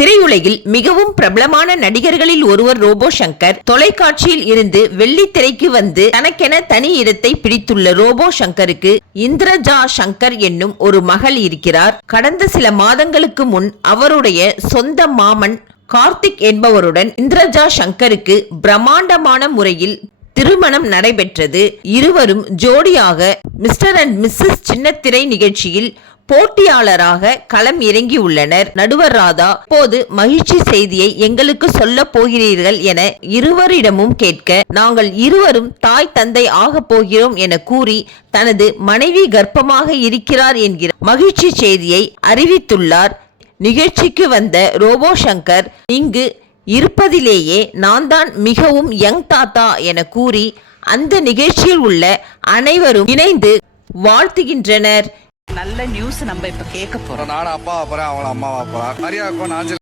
திரையுலகில் மிகவும் பிரபலமான நடிகர்களில் ஒருவர் ரோபோ சங்கர். தொலைக்காட்சியில் இருந்து வெள்ளித்திரைக்கு வந்து தனக்கென தனி இடத்தை பிடித்துள்ள ரோபோ சங்கருக்கு இந்திரஜா சங்கர் என்னும் ஒரு மகள் இருக்கிறார். கடந்த சில மாதங்களுக்கு முன் அவருடைய சொந்த மாமன் கார்த்திக் என்பவருடன் இந்திரஜா சங்கருக்கு பிரம்மாண்டமான முறையில் திருமணம் நடைபெற்றது. இருவரும் ஜோடியாக மிஸ்டர் அண்ட் மிஸ்ஸஸ் சின்னத்திரை நிகழ்ச்சியில் போட்டியாளராக களம் இறங்கி உள்ளனர். நடுவர் ராதா போது மகிழ்ச்சி செய்தியை எங்களுக்கு சொல்ல போகிறீர்கள் என இருவரிடமும் கேட்க, நாங்கள் இருவரும் தாய் தந்தை ஆக போகிறோம் என கூறி தனது மனைவி கர்ப்பமாக இருக்கிறார் என்கிற மகிழ்ச்சி செய்தியை அறிவித்துள்ளார். நிகழ்ச்சிக்கு வந்த ரோபோ சங்கர், இங்கு இருப்பதிலேயே நான் தான் மிகவும் யங் தாத்தா என கூறி அந்த நிகழ்ச்சியில் உள்ள அனைவரும் இணைந்து வாழ்த்துகின்றனர். நல்ல நியூஸ் நம்ம இப்ப கேட்க போறோம். நானும் அப்பாவை போறேன், அவங்கள அம்மாவா போறேன்.